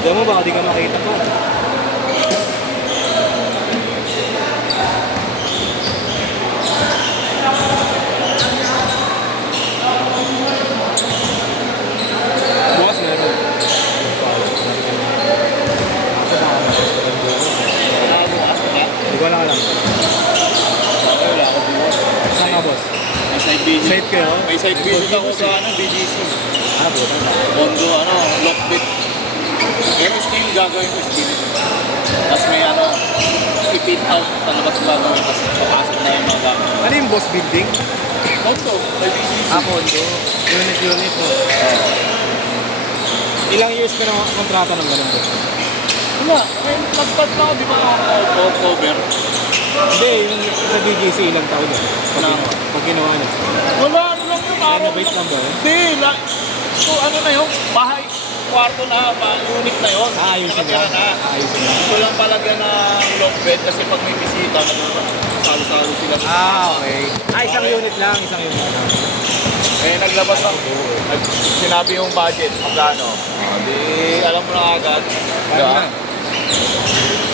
Diyan mo, baka di ka makita pa. Bukas meron. Hindi ko alam. Saan ka, boss? May side visit. Site kayo? May side visit ako sa BGC. Buta na. Bondo, lockbit. Pero still, gagawin ko still. Tapos may ipit out sa labas ng gagawin. Tapos papasok na yung mga gamit. Ano yung boss building? Bondo, may BGC. Condo. Unit po. Ilang years ka na kontrata ng ganun, boss? Wala, nag-start na ako, di ba October? Hindi, yung sa BGC ilang taon yun? Pag ginawa niya. Wala, ano lang yung araw. Renovate lang ba yun? Hindi, so ano na yung bahay, kwarto na, unit na yun. Ayusin Nakatira lang. na. Ayusin lang. Gusto lang palagyan ng lock bed kasi pag may bisita, salo-salo sila. Okay. Isang unit lang. Eh, naglabas lang. Sinabi yung budget, magkano. Di, alam mo na agad. Diba?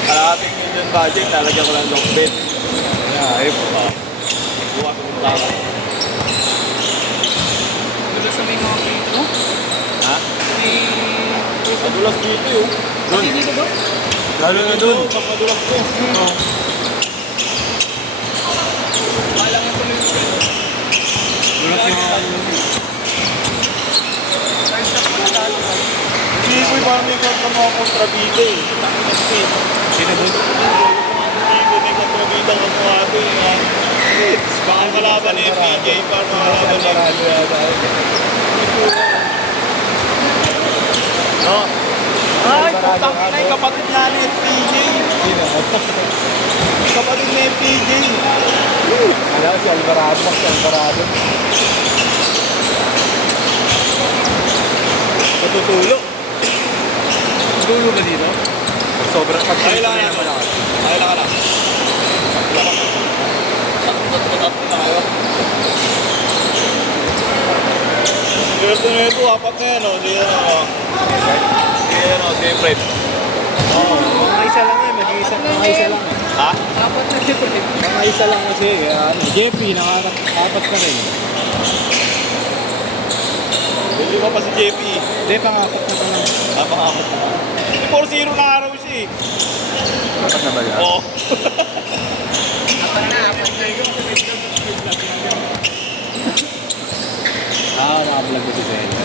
Kalahating million budget, lalagyan ko lang lock bed. Yeah, Bukas yung tama. Wala sa may mga dito. Ha? May... Madulas dito yun. Pati dito ba? Lalo na doon. Madulas ko. Wala nga tuloy ko. Dulas na. Kahit sa panatalo ka. Hindi ko yung parang may kontrabida eh. Sinabot. Hindi ko may kontrabida ko mo ate. Baka malaban ni FPJ, parang malaban ni No? Ay, putang ina yung kapatid nga ni FPJ. Kapatid ni FPJ. Alam si Alvarado. Matutulo. Dulo ba dito? Sobrang Ay lang na malakas. Ay lang ka lang. Tayo. Swerte na ito, apat na yan o. Di yan o. Di yan o, siyempre. Mga isa lang eh. Mga isa lang eh. Ha? Apat na dito. Mga isa lang kasi. Jeffy, apat ka rin. Hindi pa si JP. Hindi, pang-apat na pa lang. Pang-apat na. 4-0 na araw siya eh. Apat na ba yan? Oo. Apat na. Nakablog ko si Zena.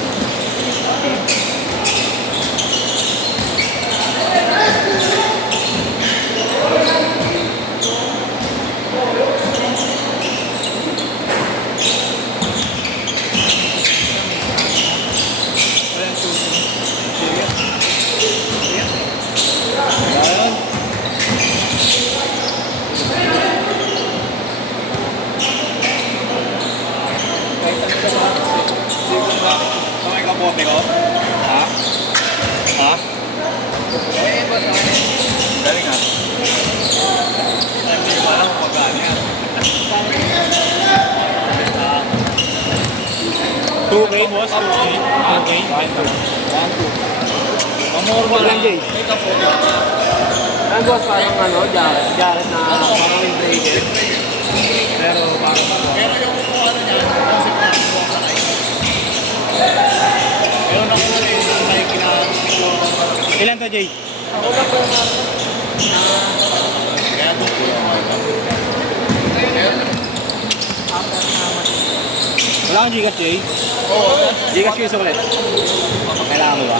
Kamay kapote ko? Ha? Ha? Galing ha? Hindi ko alam kung magkano yan. 2K, boss? 2K? 1-2. Mamormal lang, Jay. May kapote. Ang boss, parang Jared na parang yung breaker. Pero parang Pero yung ano niya, concept na buwang sakay. Pero nakuha na yung sakay kinakamit. ilan to, Jay? Ako ba po nga? Kaya doon Wala kang Gcash, Jay? Oo. Gcash ko isa ulit. Kailangan mo ba?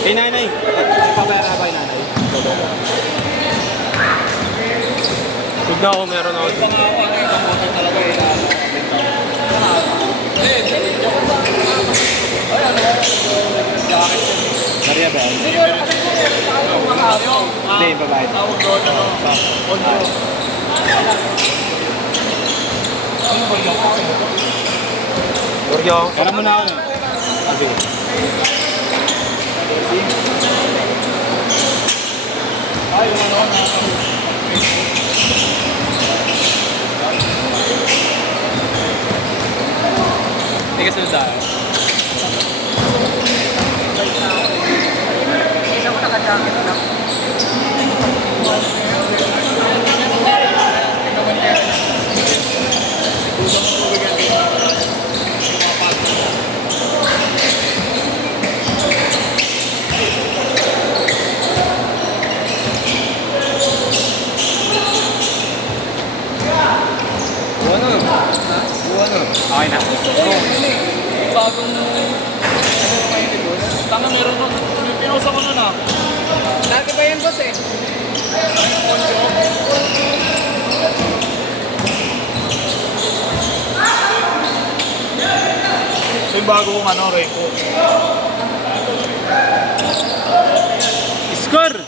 Eh, nanay. Ipapayara ba yung nanay? Huwag na ako, meron ako. Pangawa na yung kapote talaga eh. Maria ba yan? Hindi, babae. Tawag doon ano. Kondo. Burgyo. Kara mo na ako. Kasi. Ay, ano. Hindi ka sunod tayo. bagong... Tanga meron nun. Pinusa ko nun ah. Dati ba yan, boss eh? Ito yung bago kong ano, Reiko. Score!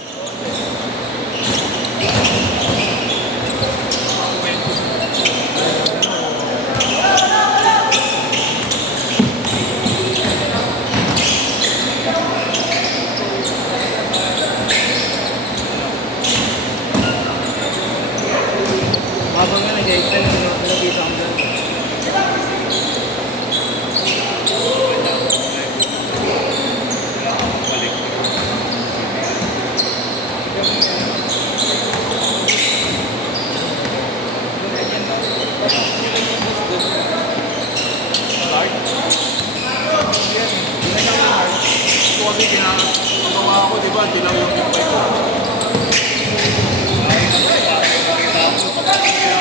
Habang nga nag-extend, nakita ko dyan. Ito kasi ginagawa ko, di ba? Dilaw yung pipay ko.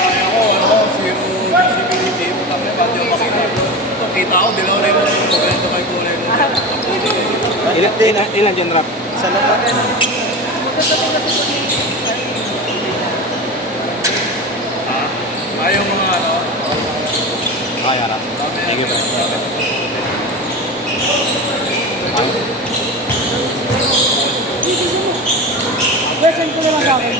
Kaya ako, ano, zero visibility. Putang na, ba't yung makita? Kita ko, dilaw na yung kwento kay kulay mo. Ilan dyan, Rap? Sa labas yan. Ha? Ayaw mga ano? Kaya, Rap. Thank you, bro. Send ko naman sa akin.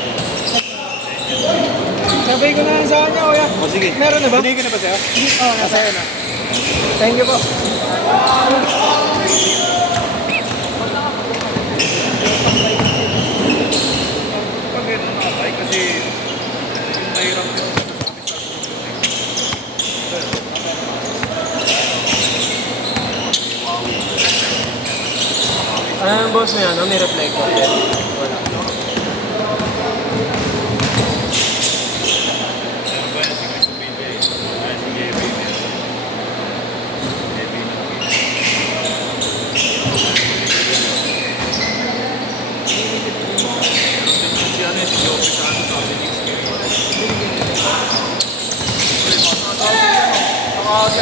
Sabay ko na lang sa kanya, kuya. O, sige. Meron na ba? Hindi ko na ba sa'yo? Oo, nasa na. Thank you po. Pag ito natay kasi yung mahirap yung Ano yung boss may ano? May reflector din? Wala.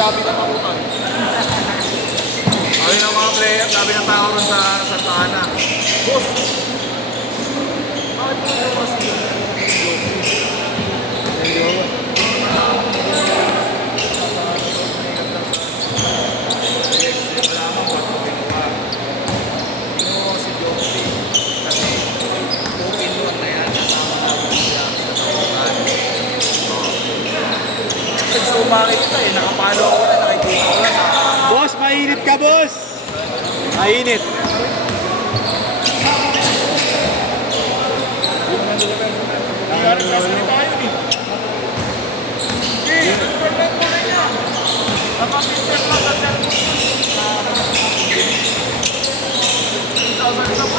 Sabi na takutan. Sabi ng mga player, sabi ng tao ron sa Santa Ana. Boss! Bakit mo yung mas sumakit ito eh, nakapalo ako na, nakikita ko lang. Boss, mainit ka, boss! Mainit. Hindi nga rin sasalita yun eh. Eh, permit mo rin niya. Nakapinter lang sa cellphone. Sasalita mo.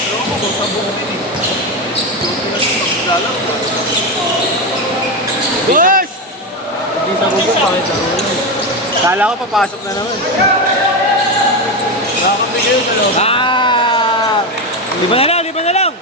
Pero ako, sa buong din eh. Doon na siya maglalaro. Boss! Hindi sa Google, bakit lang naman? Kala ko papasok na naman. Nakakabigay yun sa loob. Ah! 5 na lang, 5 na lang!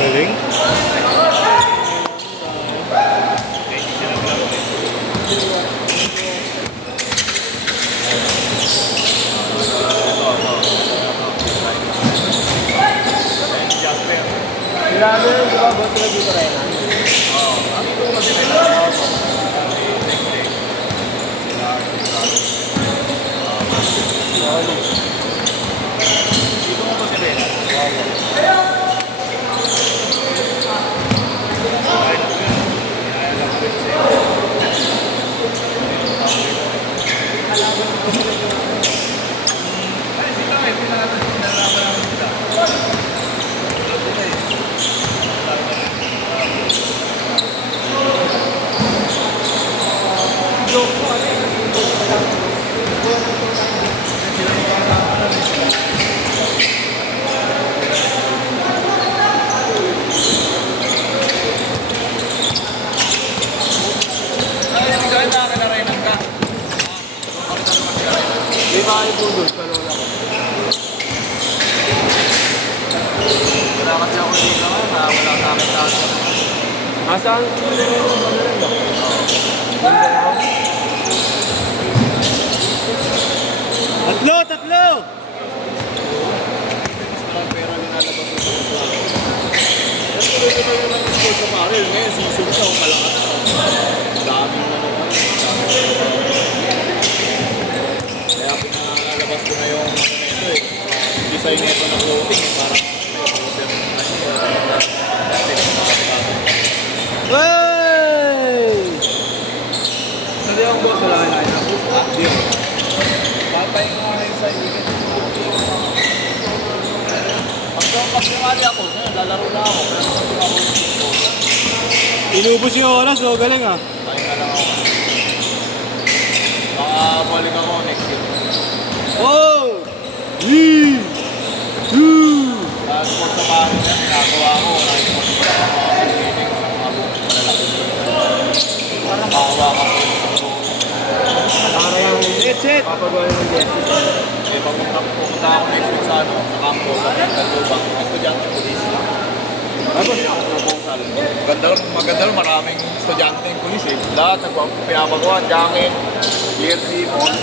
Galing? Grabe yun, di ba? Boss, sila dito rin. Oo. Ang ito kasi Dito mo ba si Bella? May bahay po doon sa lola ko. Wala kasi ako dito na wala sa akin taso. Nasaan? Tatlo! Tatlo! Parang pera nilalabas ko sa tuloy-tuloy na lang school sa pare. Ngayon, season siya, malakas. Daming na naman. Kaya pinalabas ko na yung ano nito eh. Design nito na clothing. Parang Hey! Sabi ang boss, wala kayo na po. Di ba? Patay ko nga yung sa ikit. Pag sumali ako, lalaro na ako. Pero pag ako Inubos yung oras, oh. Galing ah. pahinga na lang ako. Baka balik ako next year. Oh! Yee! Yee! Tapos po sa pare na ginagawa ko, nakikita ko sa mga meeting sa mga buong malalaki. Parang kawa ka po sa buong. Para yung Set! papagawa ng jersey. Eh, pumunta ako next week sa ano, sa campo, sa Talubang, estudyante police. Tapos ako proposal. Maganda rin, maraming estudyante ng police eh. Lahat pinapagawa, jacket, jersey, balls.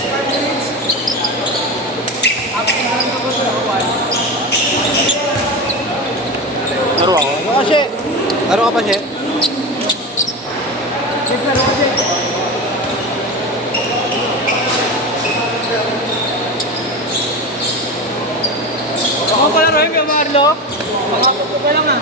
Laro ako. Ano ka, She? Laro ka pa, She? Ako pala rin, may Marlo. Makapot ko pa lang ah.